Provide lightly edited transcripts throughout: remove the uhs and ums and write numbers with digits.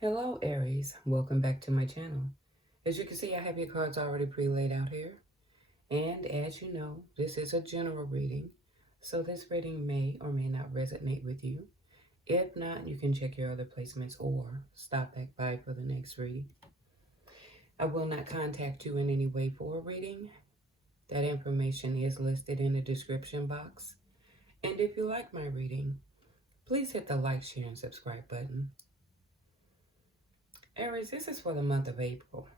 Hello Aries, welcome back to my channel. As you can see, I have your cards already pre-laid out here. And as you know, this is a general reading, so this reading may or may not resonate with you. If not, you can check your other placements or stop back by for the next reading. I will not contact you in any way for a reading. That information is listed in the description box. And if you like my reading, please hit the like, share, and subscribe button. Aries, this is for the month of April.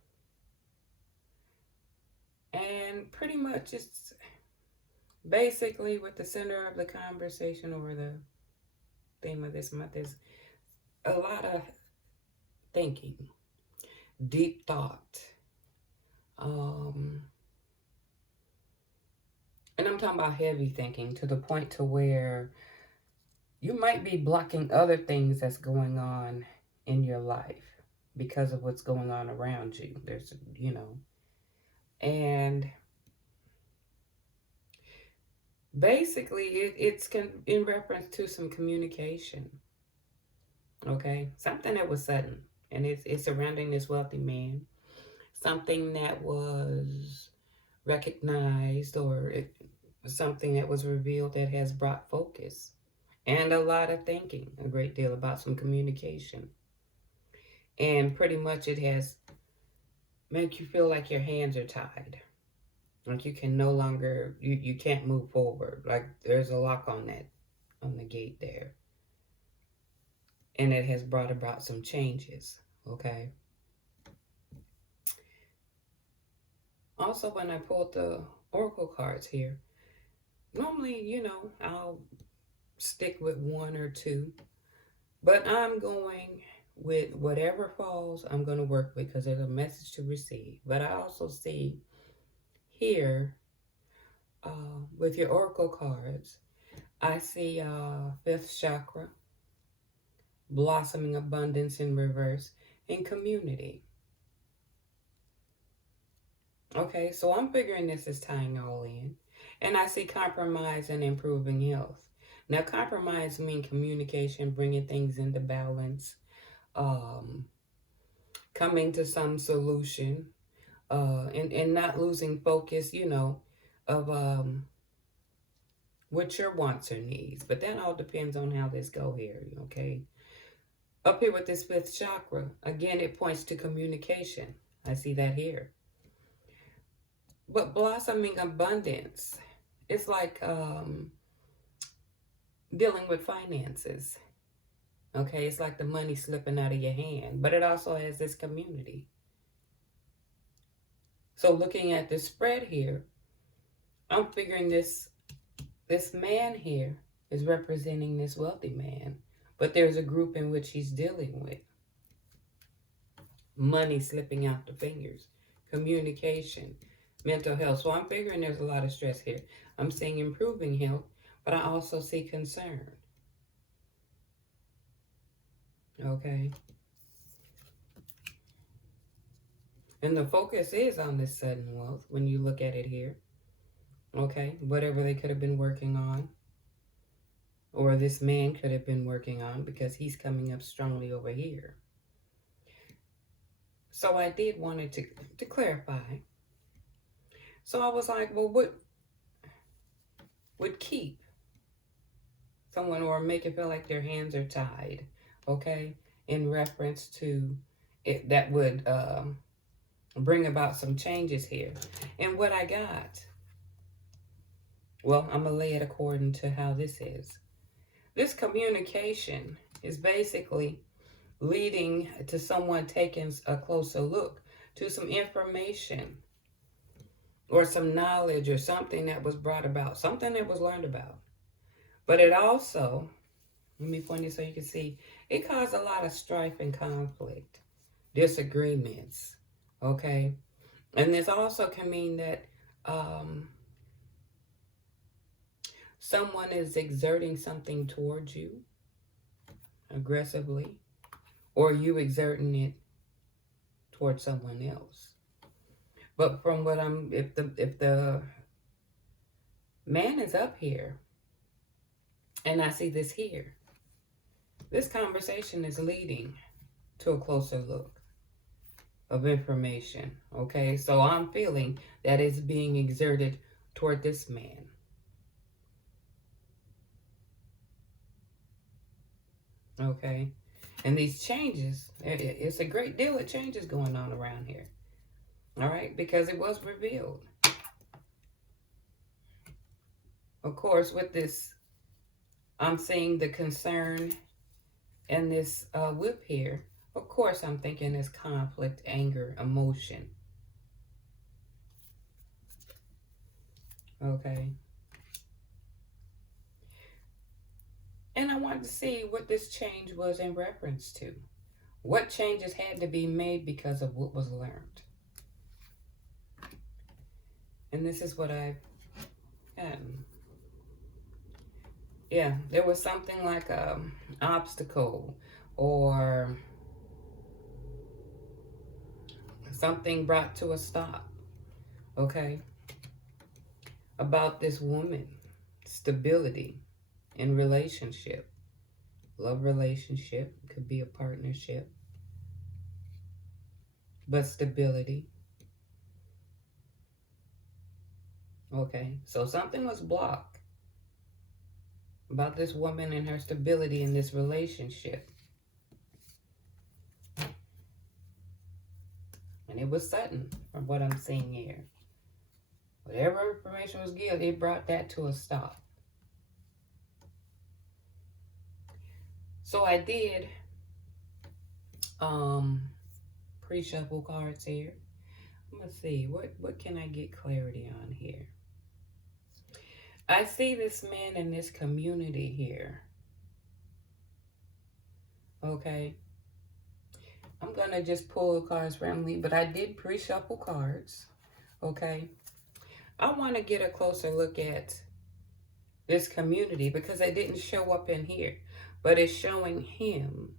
And pretty much it's basically what the center of the conversation or the theme of this month is a lot of thinking, deep thought. And I'm talking about heavy thinking to the point to where you might be blocking other things that's going on in your life because of what's going on around you. There's, and basically it's in reference to some communication. Okay, something that was sudden, and it's surrounding this wealthy man. Something that was recognized, or something that was revealed that has brought focus and a lot of thinking, a great deal about some communication. And pretty much it has made you feel like your hands are tied. Like you can no longer, you can't move forward. Like there's a lock on the gate there. And it has brought about some changes, okay? Also, when I pulled the oracle cards here, normally, I'll stick with one or two. But I'm going with whatever falls, I'm going to work with because there's a message to receive. But I also see here with your oracle cards, I see fifth chakra, blossoming abundance in reverse, and community. Okay, so I'm figuring this is tying all in. And I see compromise and improving health. Now, compromise means communication, bringing things into balance, coming to some solution, and not losing focus, of what your wants or needs. But that all depends on how this go here, okay? Up here with this fifth chakra, again, it points to communication. I see that here. But blossoming abundance, it's like dealing with finances. Okay, it's like the money slipping out of your hand, but it also has this community. So looking at the spread here, I'm figuring this man here is representing this wealthy man, but there's a group in which he's dealing with. Money slipping out the fingers, communication, mental health. So I'm figuring there's a lot of stress here. I'm seeing improving health, but I also see concern. Okay. And the focus is on this sudden wealth when you look at it here. Okay. Whatever they could have been working on, or this man could have been working on, because he's coming up strongly over here. So I did wanted to clarify. So I was like, well, what would keep someone or make it feel like their hands are tied, okay, in reference to it, that would bring about some changes here. And what I got, well, I'm going to lay it according to how this is. This communication is basically leading to someone taking a closer look to some information or some knowledge or something that was brought about, something that was learned about. But it also, let me point it so you can see, it caused a lot of strife and conflict, disagreements, okay? And this also can mean that someone is exerting something towards you aggressively, or you exerting it towards someone else. But from what if the man is up here, and I see this here, this conversation is leading to a closer look of information. Okay, so I'm feeling that it's being exerted toward this man. Okay, and these changes, it's a great deal of changes going on around here. All right, because it was revealed. Of course, with this, I'm seeing the concern and this whip here. Of course, I'm thinking it's conflict, anger, emotion. Okay. And I wanted to see what this change was in reference to. What changes had to be made because of what was learned. And this is what I've gotten. Yeah, there was something like an obstacle or something brought to a stop. Okay. About this woman. Stability in relationship. Love relationship. Could be a partnership. But stability. Okay. So something was blocked about this woman and her stability in this relationship. And it was sudden from what I'm seeing here. Whatever information was given, it brought that to a stop. So I did pre-shuffle cards here. Let's see, what can I get clarity on here? I see this man in this community here. Okay. I'm going to just pull cards randomly, but I did pre-shuffle cards. Okay. I want to get a closer look at this community because it didn't show up in here, but it's showing him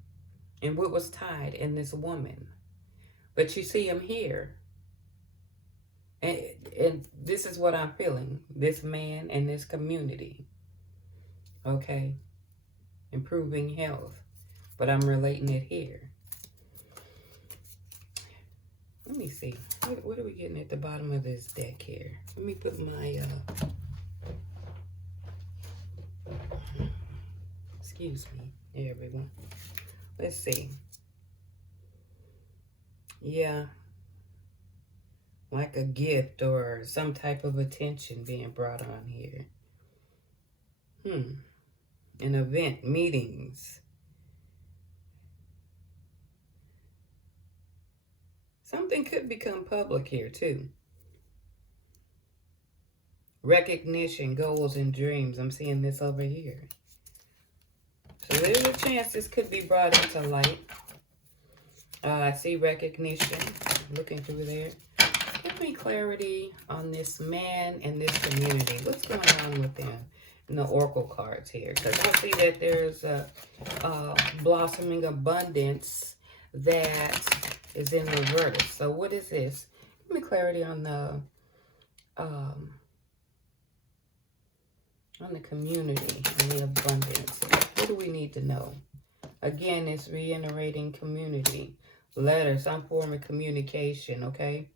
and what was tied in this woman. But you see him here. And this is what I'm feeling. This man and this community. Okay. Improving health. But I'm relating it here. Let me see. What are we getting at the bottom of this deck here? Let me put my... excuse me. There, everyone. Let's see. Yeah. Like a gift or some type of attention being brought on here. An event, meetings. Something could become public here too. Recognition, goals, and dreams. I'm seeing this over here. So there's a chance this could be brought into light. I see recognition. Looking through there. Give me clarity on this man and this community. What's going on with them in the oracle cards here? Because I see that there's a blossoming abundance that is in reverse. So what is this? Give me clarity on the community and the abundance. What do we need to know? Again, it's reiterating community. Letter, some form of communication, okay?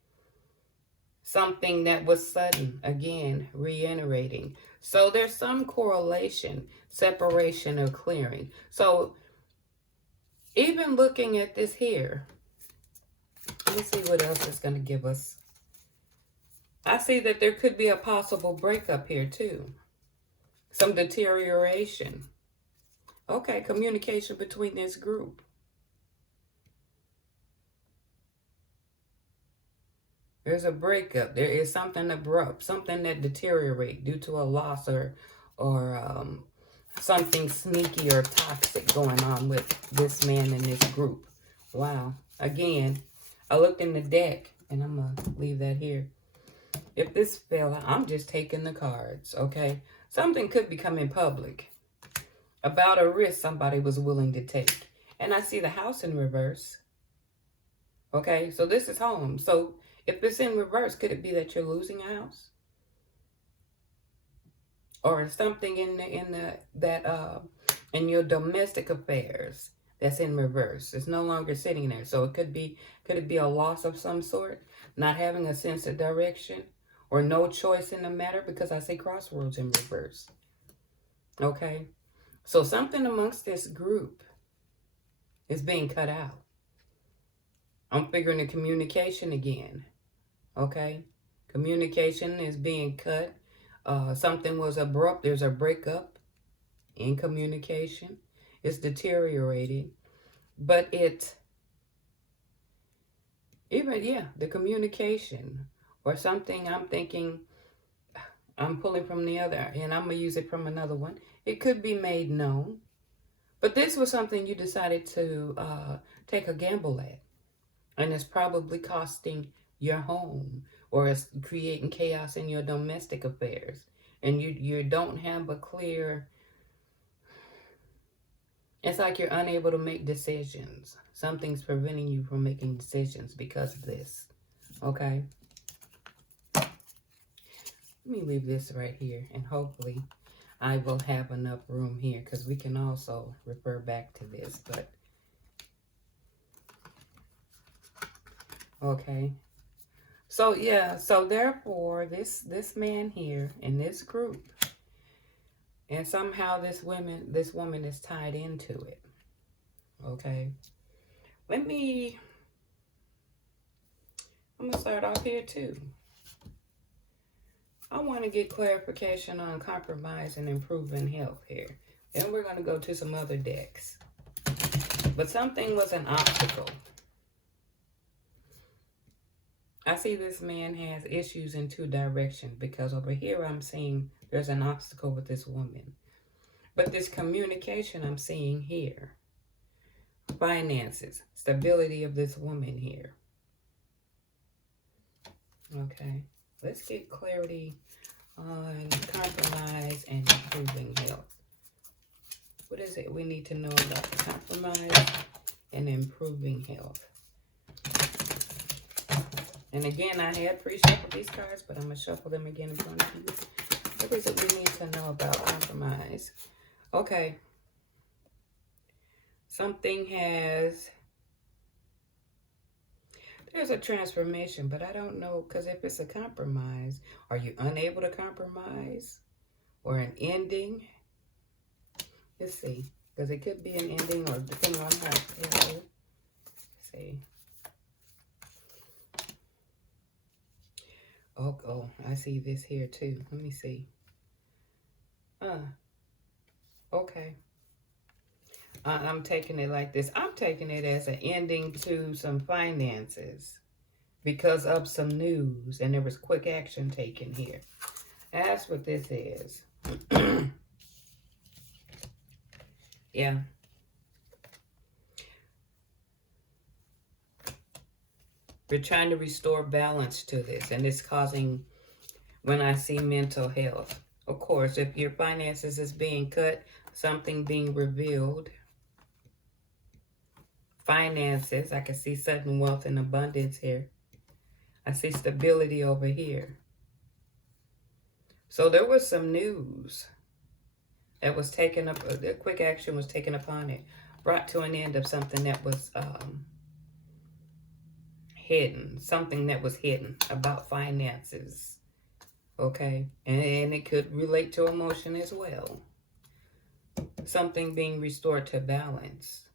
Something that was sudden, again, reiterating. So there's some correlation, separation, or clearing. So even looking at this here, let's see what else it's going to give us. I see that there could be a possible breakup here too. Some deterioration. Okay, communication between this group. There's a breakup. There is something abrupt, something that deteriorates due to a loss or something sneaky or toxic going on with this man and this group. Wow. Again, I looked in the deck, and I'm going to leave that here. If this fell, I'm just taking the cards, okay? Something could become in public about a risk somebody was willing to take. And I see the house in reverse. Okay, so this is home. So if it's in reverse, could it be that you're losing a house? Or something in your domestic affairs. that's in reverse. It's no longer sitting there. So could it be a loss of some sort? Not having a sense of direction or no choice in the matter, because I see crossroads in reverse. Okay. So something amongst this group is being cut out. I'm figuring the communication again. Okay. Communication is being cut. Something was abrupt. There's a breakup in communication. It's deteriorating. But the communication or something, I'm thinking, I'm pulling from the other and I'm going to use it from another one. It could be made known. But this was something you decided to take a gamble at. And it's probably costing your home, or it's creating chaos in your domestic affairs. And you don't have a clear, it's like you're unable to make decisions. Something's preventing you from making decisions because of this. Okay? Let me leave this right here, and hopefully I will have enough room here, because we can also refer back to this. But okay, so yeah, so therefore this man here in this group, and somehow this woman is tied into it. Okay, I'm gonna start off here too. I want to get clarification on compromise and improving health here. Then we're going to go to some other decks. But something was an obstacle. I see this man has issues in two directions, because over here I'm seeing there's an obstacle with this woman. But this communication I'm seeing here. Finances, stability of this woman here. Okay, let's get clarity on compromise and improving health. What is it we need to know about compromise and improving health? And again, I had pre-shuffled these cards, but I'm going to shuffle them again in front of you. What is it we need to know about compromise? Okay. There's a transformation, but I don't know, because if it's a compromise, are you unable to compromise? Or an ending? Let's see. Because it could be an ending, or depending on how let's see. Oh, I see this here too. Let me see. Okay. I'm taking it like this. I'm taking it as an ending to some finances because of some news, and there was quick action taken here. That's what this is. Yeah. We're trying to restore balance to this, and it's causing, when I see mental health. Of course, if your finances is being cut, something being revealed. Finances, I can see sudden wealth and abundance here. I see stability over here. So there was some news that was taken up, the quick action was taken upon it, brought to an end of something that was hidden, something that was hidden about finances. Okay, and it could relate to emotion as well. Something being restored to balance,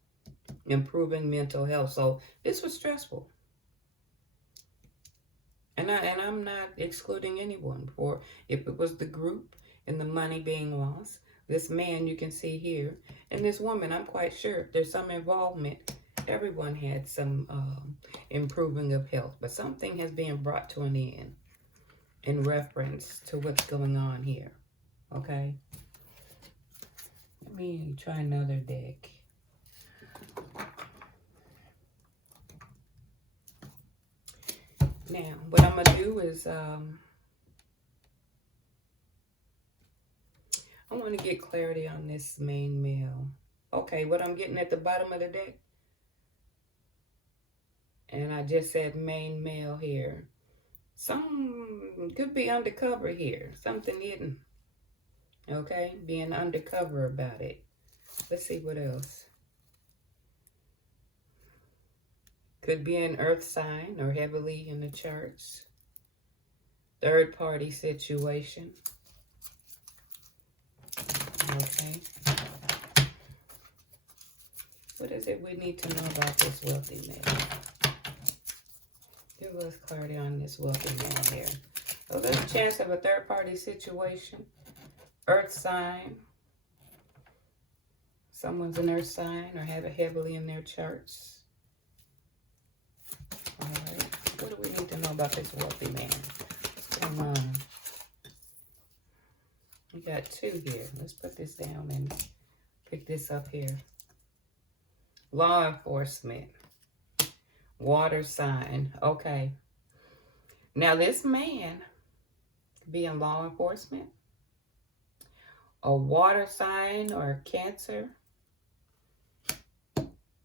improving mental health. So this was stressful. And I'm not excluding anyone for if it was the group and the money being lost. This man you can see here, and this woman, I'm quite sure if there's some involvement, everyone had some improving of health. But something has been brought to an end in reference to what's going on here. Okay? Let me try another deck. Now, what I'm going to do is, I want to get clarity on this main male. Okay, what I'm getting at the bottom of the deck, and I just said main male here. Some could be undercover here, something hidden. Okay, being undercover about it. Let's see what else. Could be an earth sign or heavily in the charts. Third party situation. Okay. What is it we need to know about this wealthy man? Give us clarity on this wealthy man here. So there's a chance of a third party situation. Earth sign. Someone's an earth sign or have it heavily in their charts. All right. What do we need to know about this wealthy man? What's going on? We got 2 here. Let's put this down and pick this up here. Law enforcement. Water sign. Okay. Now this man could be in law enforcement. A water sign or Cancer.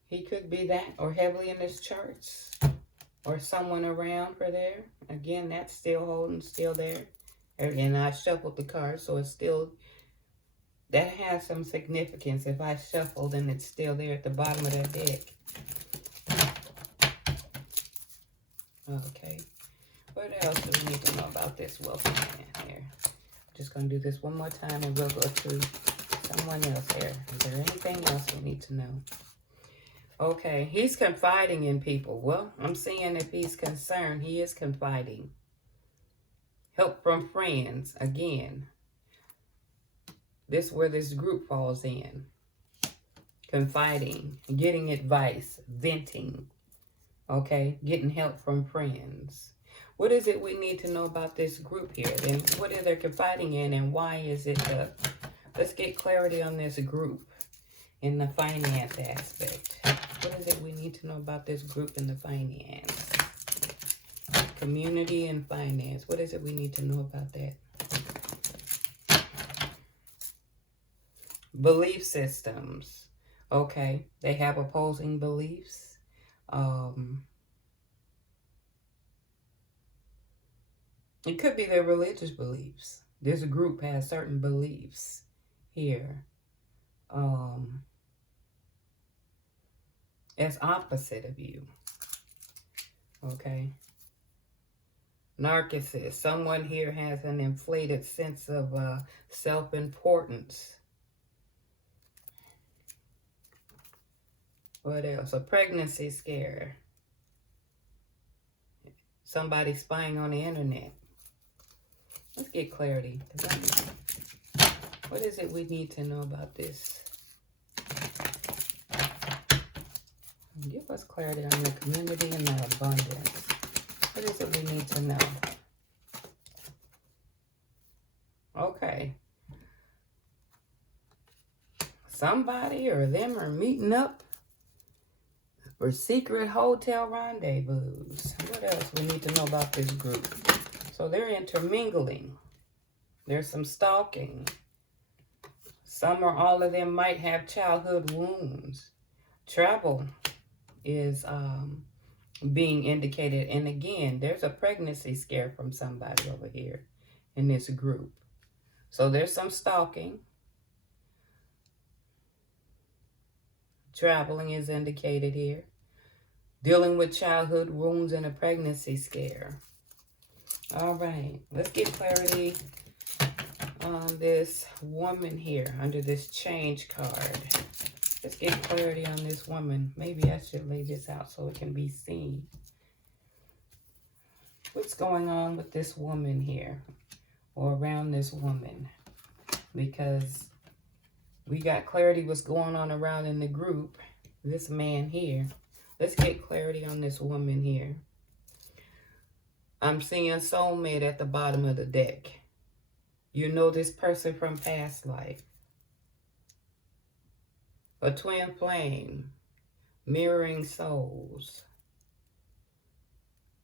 He could be that or heavily in his charts. Or someone around for there. Again, that's still holding, still there. And I shuffled the cards, so it's still, that has some significance. If I shuffle, then it's still there at the bottom of that deck. Okay. What else do we need to know about this wealthy man here? I'm just going to do this one more time and we'll go to someone else here. Is there anything else we need to know? Okay. He's confiding in people. Well, I'm seeing if he's concerned, he is confiding. Help from friends. Again, this is where this group falls in. Confiding, getting advice, venting. Okay, getting help from friends. What is it we need to know about this group here? Then what are they confiding in and why is it? Let's get clarity on this group in the finance aspect. What is it we need to know about this group in the finance? Community and finance. What is it we need to know about that? Belief systems. Okay, they have opposing beliefs. It could be their religious beliefs. This group has certain beliefs here. As opposite of you. Okay. Narcissist. Someone here has an inflated sense of self-importance. What else? A pregnancy scare. Somebody spying on the internet. Let's get clarity. What is it we need to know about this? Give us clarity on your community and their abundance. What is it we need to know? Okay. Somebody or them are meeting up for secret hotel rendezvous. What else we need to know about this group? So they're intermingling. There's some stalking. Some or all of them might have childhood wounds. Travel is being indicated. And again, there's a pregnancy scare from somebody over here in this group. So there's some stalking. Traveling is indicated here. Dealing with childhood wounds and a pregnancy scare. All right. Let's get clarity on this woman here under this change card. Let's get clarity on this woman. Maybe I should lay this out so it can be seen. What's going on with this woman here or around this woman? Because we got clarity what's going on around in the group. This man here. Let's get clarity on this woman here. I'm seeing soulmate at the bottom of the deck. You know this person from past life. A twin flame. Mirroring souls.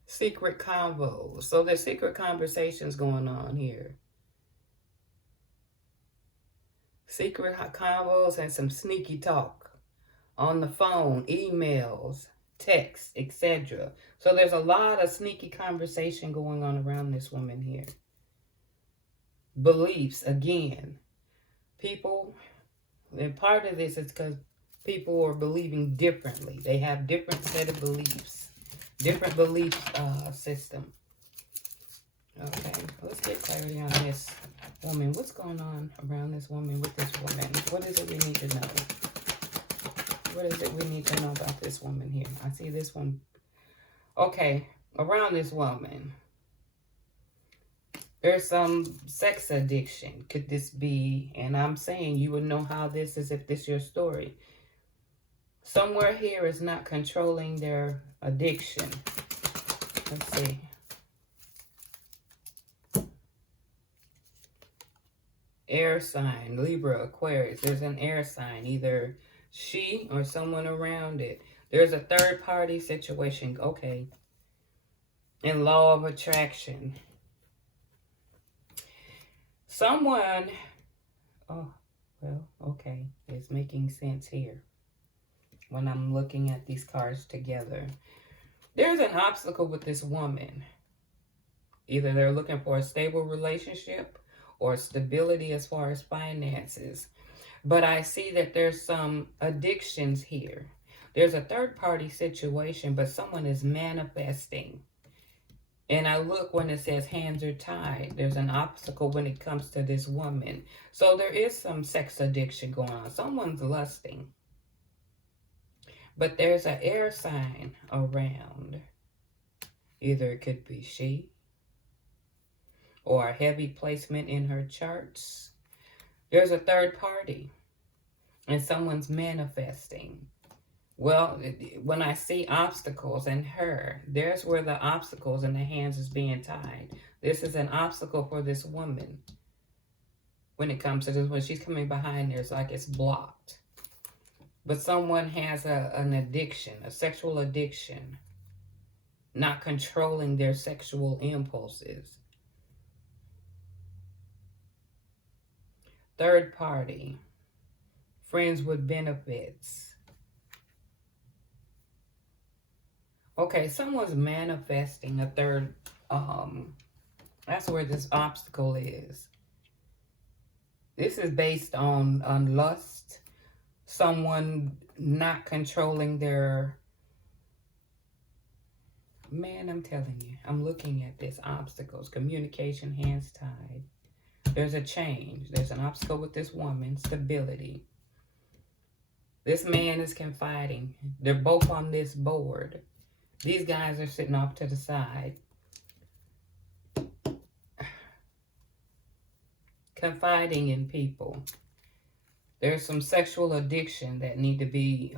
Secret convos. So there's secret conversations going on here. Secret convos and some sneaky talk. On the phone, emails, texts, etc. So there's a lot of sneaky conversation going on around this woman here. Beliefs, again. People, and part of this is because people are believing differently. They have different set of beliefs. different belief system. Okay, let's get clarity on this woman. What's going on around this woman with this woman? What is it we need to know? What is it we need to know about this woman here? I see this one. Okay, around this woman, there's some sex addiction. Could this be? And I'm saying you would know how this is if this is your story. Somewhere here is not controlling their addiction. Let's see. Air sign, Libra, Aquarius. There's an air sign, either she or someone around it. There's a third party situation. Okay. And law of attraction. Someone, oh, well, okay. It's making sense here when I'm looking at these cards together. There's an obstacle with this woman. Either they're looking for a stable relationship or stability as far as finances. But I see that there's some addictions here. There's a third party situation, but someone is manifesting. And I look when it says hands are tied. There's an obstacle when it comes to this woman. So there is some sex addiction going on. Someone's lusting. But there's an air sign around. Either it could be she, or a heavy placement in her charts. There's a third party, and someone's manifesting. Well, when I see obstacles in her, there's where the obstacles in the hands is being tied. This is an obstacle for this woman. When it comes to this, when she's coming behind there, it's like it's blocked. But someone has an addiction, a sexual addiction, not controlling their sexual impulses. Third party, friends with benefits. Okay, someone's manifesting a third, that's where this obstacle is. This is based on lust, someone not controlling their, man, I'm telling you, I'm looking at this, obstacles, communication, hands tied. There's a change. There's an obstacle with this woman, stability. This man is confiding. They're both on this board. These guys are sitting off to the side. Confiding in people. There's some sexual addiction that need to be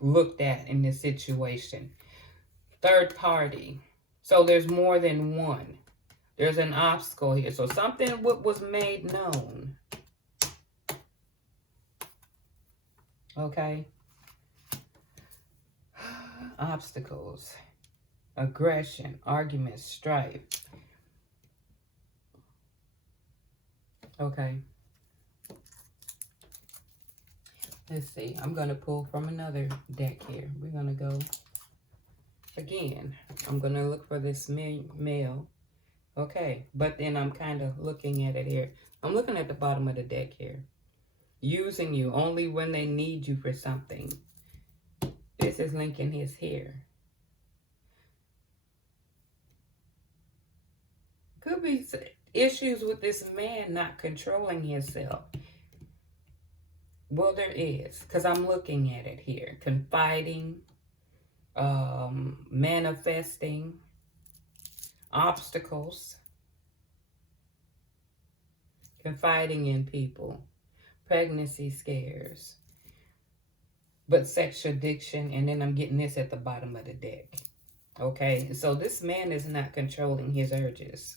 looked at in this situation. Third party. So there's more than one. There's an obstacle here. So something was made known. Okay. Obstacles. Aggression. Arguments. Strife. Okay. Let's see. I'm going to pull from another deck here. We're going to go again. I'm going to look for this male. Okay, but then I'm kind of looking at it here. I'm looking at the bottom of the deck here. Using you only when they need you for something. This is linking his hair. Could be issues with this man not controlling himself. Well, there is, because I'm looking at it here. Confiding, manifesting, obstacles, confiding in people, pregnancy scares, but sexual addiction, and then I'm getting this at the bottom of the deck. Okay, so this man is not controlling his urges.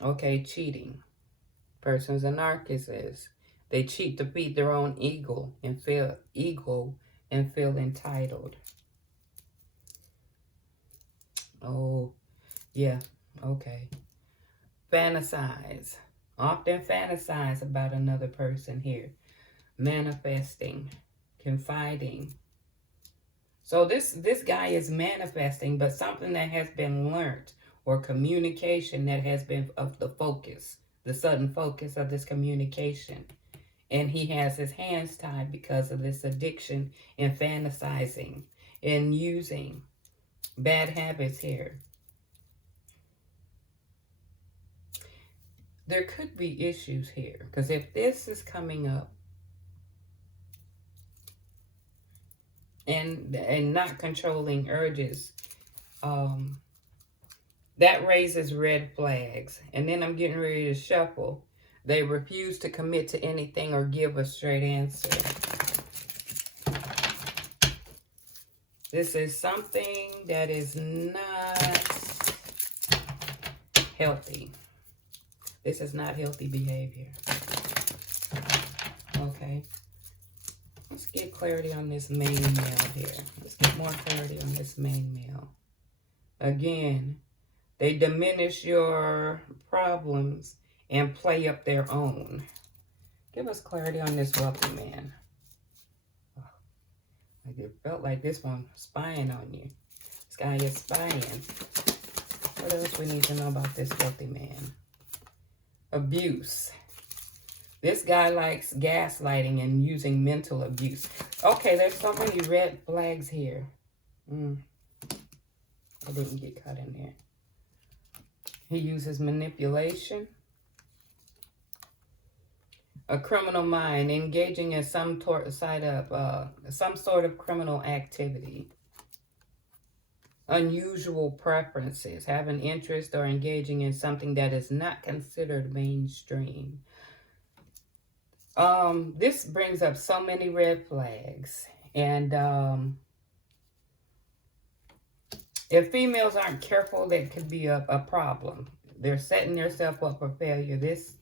Okay, cheating. Person's a narcissist. They cheat to feed their own ego and feel entitled. Oh, yeah, okay. Fantasize. Often fantasize about another person here. Manifesting. Confiding. So this guy is manifesting, but something that has been learned, or communication that has been of the focus, the sudden focus of this communication. And he has his hands tied because of this addiction and fantasizing and using. Bad habits here. There could be issues here, because if this is coming up and not controlling urges, that raises red flags. And then I'm getting ready to shuffle. They refuse to commit to anything or give a straight answer. This is something that is not healthy. This is not healthy behavior. Okay. Let's get clarity on this main male here. Let's get more clarity on this main male. Again, they diminish your problems and play up their own. Give us clarity on this wealthy man. Oh, it felt like this one spying on you. This guy is spying. What else we need to know about this wealthy man? Abuse. This guy likes gaslighting and using mental abuse. Okay, there's so many red flags here. I didn't get caught in there. He uses manipulation. A criminal mind, engaging in some sort of criminal activity. Unusual preferences, having interest or engaging in something that is not considered mainstream. This brings up so many red flags. And if females aren't careful, that could be a problem. They're setting themselves up for failure. This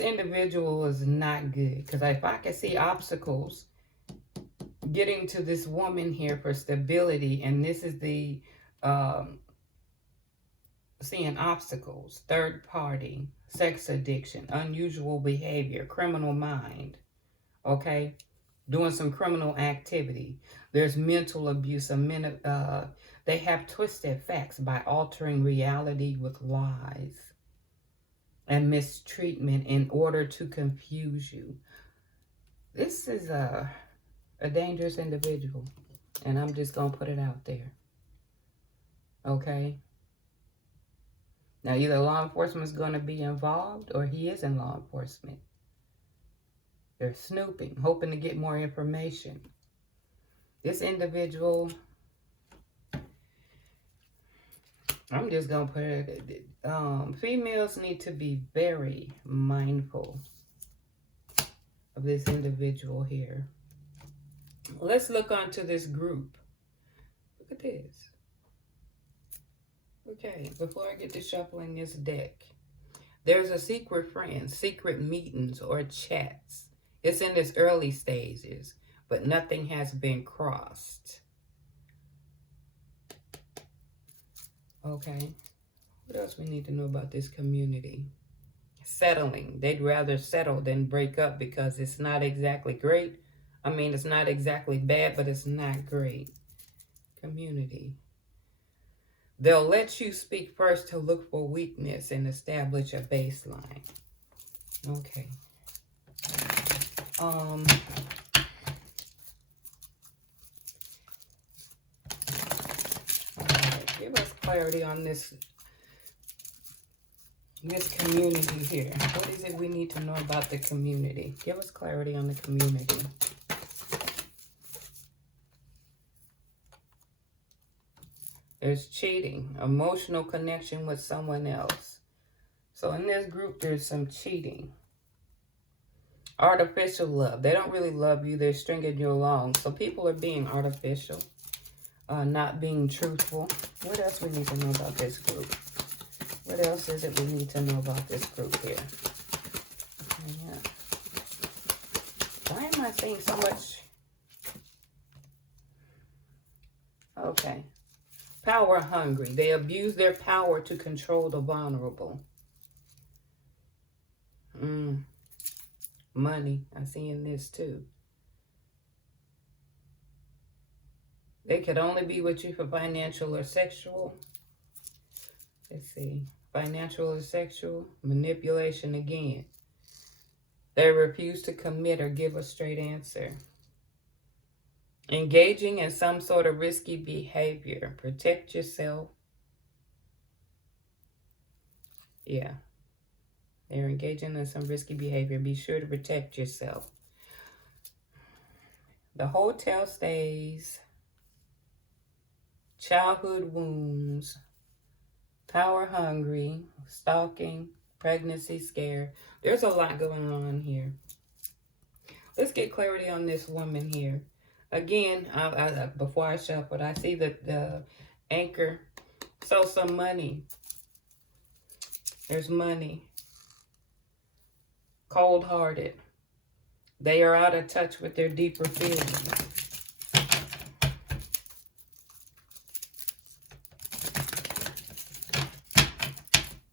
individual is not good. Because if I can see obstacles getting to this woman here for stability, and this is the seeing obstacles, third party, sex addiction, unusual behavior, criminal mind, okay, doing some criminal activity. There's mental abuse. They have twisted facts by altering reality with lies and mistreatment in order to confuse you. This is a dangerous individual, and I'm just going to put it out there. Okay? Now, either law enforcement is going to be involved or he is in law enforcement. They're snooping, hoping to get more information. This individual, I'm just going to put it, females need to be very mindful of this individual here. Let's look onto this group. Look at this. Okay, before I get to shuffling this deck, there's a secret friend, secret meetings or chats. It's in its early stages, but nothing has been crossed. Okay, what else we need to know about this community? Settling. They'd rather settle than break up because it's not exactly great. I mean, it's not exactly bad, but it's not great. Community. They'll let you speak first to look for weakness and establish a baseline. Okay. All right. Give us clarity on this community here. What is it we need to know about the community? Give us clarity on the community. There's cheating, emotional connection with someone else. So in this group, there's some cheating. Artificial love. They don't really love you. They're stringing you along. So people are being artificial, not being truthful. What else we need to know about this group? What else is it we need to know about this group here? Yeah. Why am I seeing so much? Okay. Power hungry. They abuse their power to control the vulnerable. Money. I'm seeing this too. They could only be with you for financial or sexual. Let's see. Financial or sexual. Manipulation again. They refuse to commit or give a straight answer. Engaging in some sort of risky behavior. Protect yourself. Yeah. They're engaging in some risky behavior. Be sure to protect yourself. The hotel stays. Childhood wounds. Power hungry. Stalking. Pregnancy scare. There's a lot going on here. Let's get clarity on this woman here. Again, before I shuffle, I see the anchor. So some money. There's money. Cold-hearted. They are out of touch with their deeper feelings.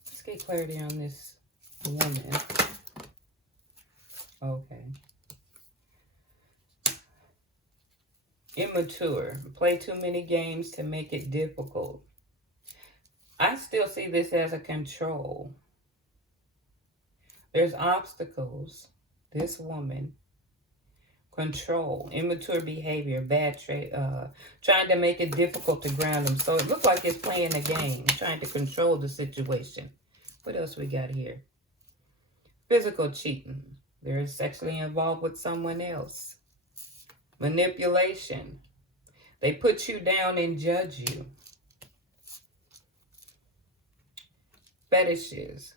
Let's get clarity on this woman. Okay. Immature. Play too many games to make it difficult. I still see this as a control. There's obstacles. This woman. Control. Immature behavior. Bad trade. Trying to make it difficult to ground them. So it looks like it's playing a game. Trying to control the situation. What else we got here? Physical cheating. They're sexually involved with someone else. Manipulation. They put you down and judge you. Fetishes.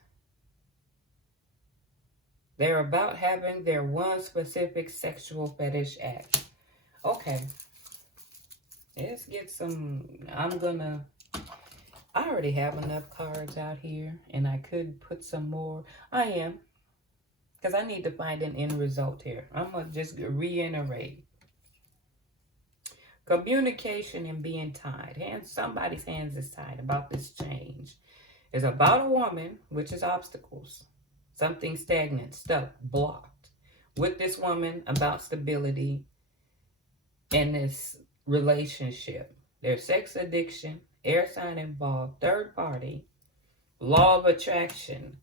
They're about having their one specific sexual fetish act. Okay. Let's get some... I already have enough cards out here, and I could put some more. I am. Because I need to find an end result here. I'm going to just reiterate. Communication and being tied. Somebody's hands is tied about this change. It's about a woman, which is obstacles. Something stagnant, stuck, blocked. With this woman about stability in this relationship. There's sex addiction, air sign involved, third party, law of attraction.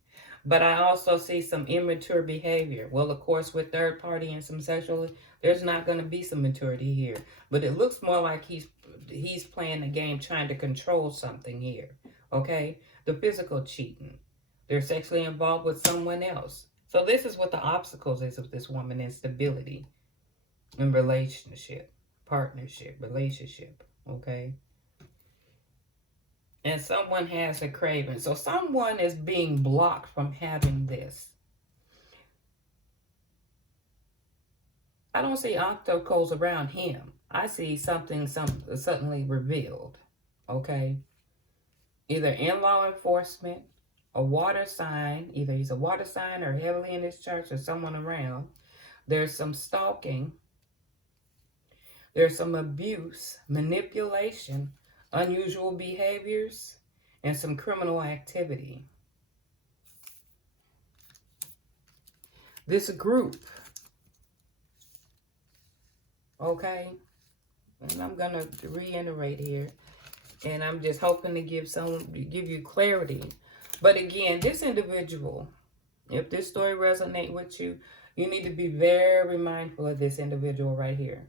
But I also see some immature behavior. Well, of course, with third party and some sexual, there's not going to be some maturity here. But it looks more like he's playing the game trying to control something here. Okay? The physical cheating. They're sexually involved with someone else. So this is what the obstacles is of this woman: instability in relationship, partnership, relationship. Okay? And someone has a craving. So someone is being blocked from having this. I don't see obstacles around him. I see something suddenly revealed. Okay? Either in law enforcement, a water sign. Either he's a water sign or heavily in his church or someone around. There's some stalking. There's some abuse, manipulation, unusual behaviors, and some criminal activity. This group, okay, and I'm going to reiterate here, and I'm just hoping to give you clarity. But again, this individual, if this story resonates with you, you need to be very mindful of this individual right here.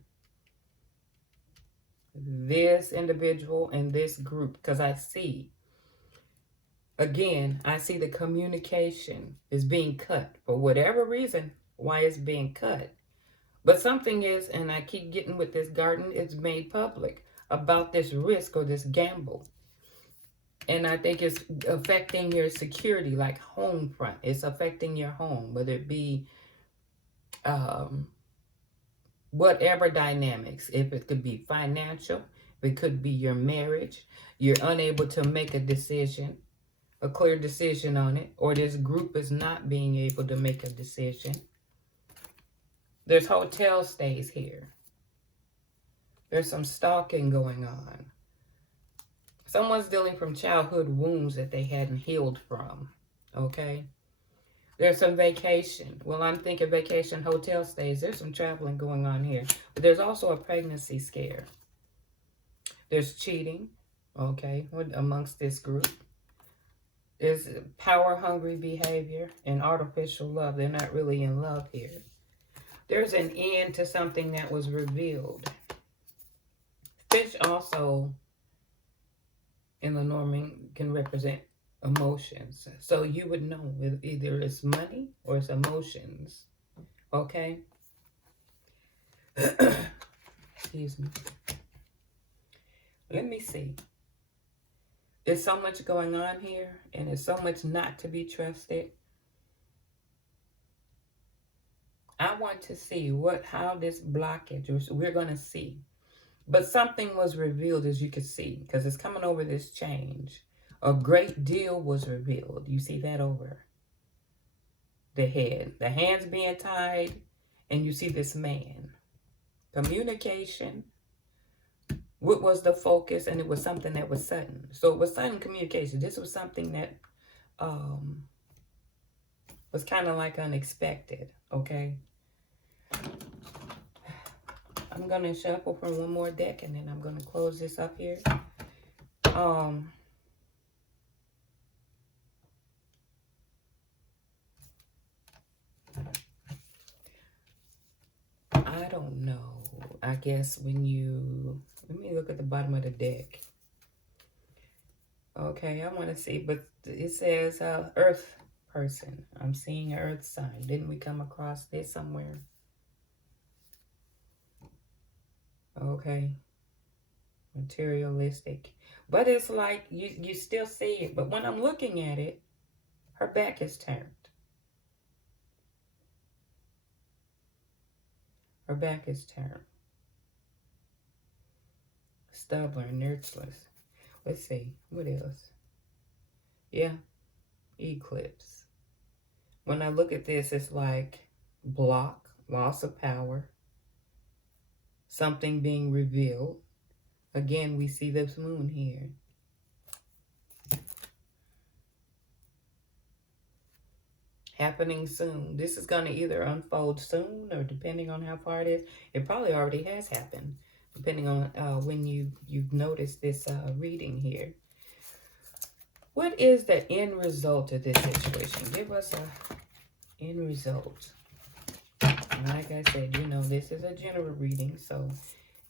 This individual and this group, because I see, again, I see the communication is being cut for whatever reason, why it's being cut. But something is, and I keep getting with this garden, it's made public about this risk or this gamble. And I think it's affecting your security, like home front. It's affecting your home, whether it be whatever dynamics. If it could be financial, it could be your marriage. You're unable to make a decision, a clear decision on it, or this group is not being able to make a decision. There's hotel stays here. There's some stalking going on. Someone's dealing from childhood wounds that they hadn't healed from, okay? There's some vacation. Well, I'm thinking vacation, hotel stays. There's some traveling going on here. But there's also a pregnancy scare. There's cheating, okay, amongst this group. There's power-hungry behavior and artificial love. They're not really in love here. There's an end to something that was revealed. Fish also in the Norman can represent emotions. So you would know either it's money or it's emotions. Okay? Excuse me. Let me see. There's so much going on here, and there's so much not to be trusted. I want to see how this blockage, we're going to see. But something was revealed, as you can see, because it's coming over this change. A great deal was revealed. You see that over the head. The hands being tied, and you see this man. Communication. What was the focus? And it was something that was sudden. So it was sudden communication. This was something that was kind of like unexpected, okay? I'm going to shuffle from one more deck, and then I'm going to close this up here. I don't know. I guess when you... Let me look at the bottom of the deck. Okay, I want to see, but it says Earth person. I'm seeing an Earth sign. Didn't we come across this somewhere? Okay. Materialistic. But it's like you still see it. But when I'm looking at it, her back is turned. Her back is turned. Stubborn, nurtureless. Let's see. What else? Yeah. Eclipse. When I look at this, it's like block, loss of power, something being revealed. Again, we see this moon here. Happening soon. This is going to either unfold soon or depending on how far it is. It probably already has happened, depending on when you've noticed this reading here. What is the end result of this situation? Give us a end result. Like I said, you know, this is a general reading, so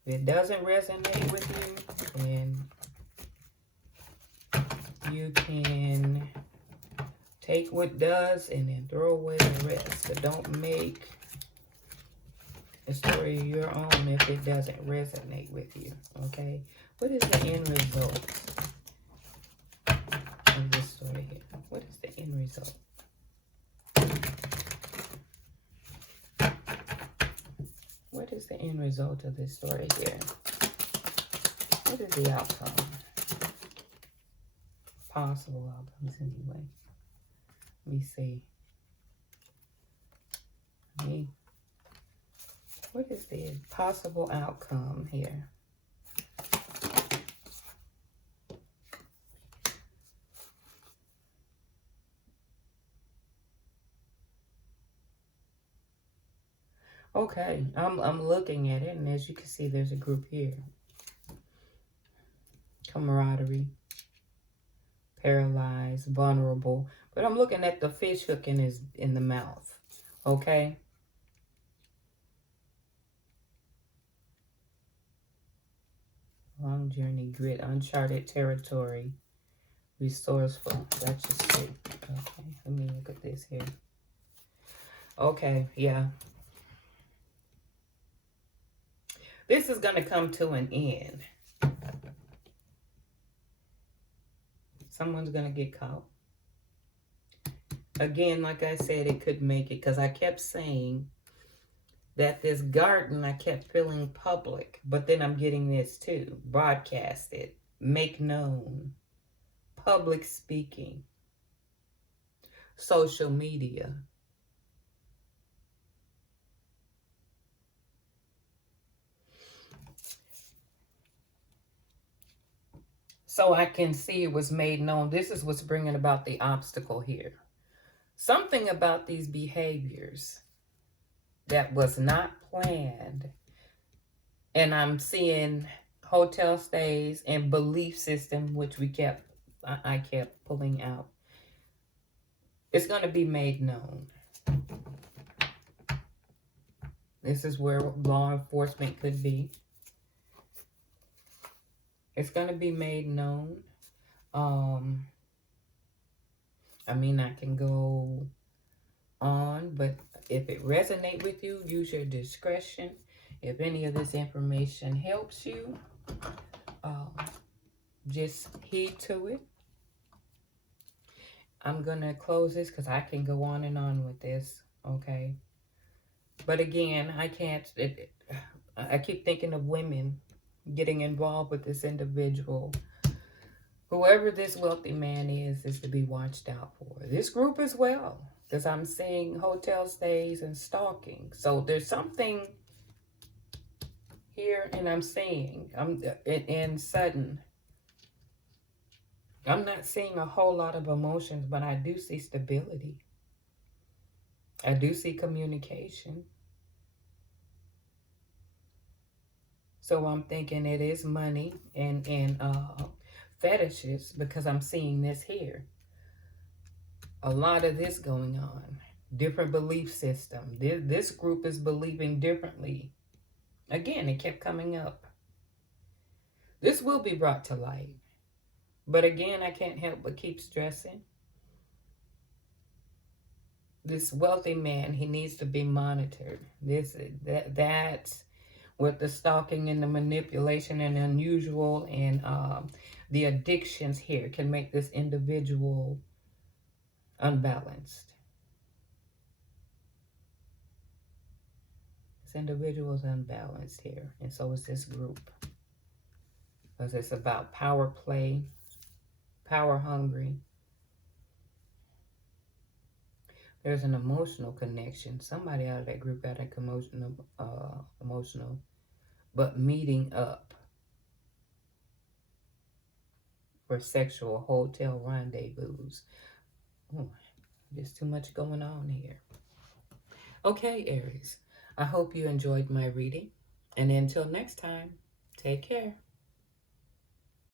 if it doesn't resonate with you, then you can take what does and then throw away the rest. But don't make a story of your own if it doesn't resonate with you, okay? What is the end result of this story here? What is the end result? What is the end result of this story here? What is the outcome? Possible outcomes anyway. Let me see. What is the possible outcome here? Okay, I'm looking at it, and as you can see, there's a group here. Camaraderie, paralyzed, vulnerable. But I'm looking at the fish hook in the mouth. Okay. Long journey, grit, uncharted territory, resourceful. Let's just see. Okay, let me look at this here. Okay, yeah. This is going to come to an end. Someone's going to get caught. Again, like I said, it could make it because I kept saying that this garden, I kept feeling public. But then I'm getting this too. Broadcasted, make known, public speaking, social media. So I can see it was made known. This is what's bringing about the obstacle here. Something about these behaviors that was not planned. And I'm seeing hotel stays and belief system, which I kept pulling out. It's going to be made known. This is where law enforcement could be. It's going to be made known. I mean, I can go on, but if it resonates with you, use your discretion. If any of this information helps you, just heed to it. I'm going to close this because I can go on and on with this, okay? But again, I can't, I keep thinking of women getting involved with this individual. Whoever this wealthy man is to be watched out for. This group as well, because I'm seeing hotel stays and stalking. So there's something here, and I'm seeing, and sudden. I'm not seeing a whole lot of emotions, but I do see stability. I do see communication. So I'm thinking it is money and fetishes, because I'm seeing this here. A lot of this going on. Different belief system. This group is believing differently. Again, it kept coming up. This will be brought to light. But again, I can't help but keep stressing. This wealthy man, he needs to be monitored. That's with the stalking and the manipulation and unusual and the addictions here can make this individual unbalanced. This individual is unbalanced here, and so is this group. Because it's about power play, power hungry. There's an emotional connection. Somebody out of that group got emotional, but meeting up for sexual hotel rendezvous. Oh, there's too much going on here. Okay, Aries, I hope you enjoyed my reading. And until next time, take care.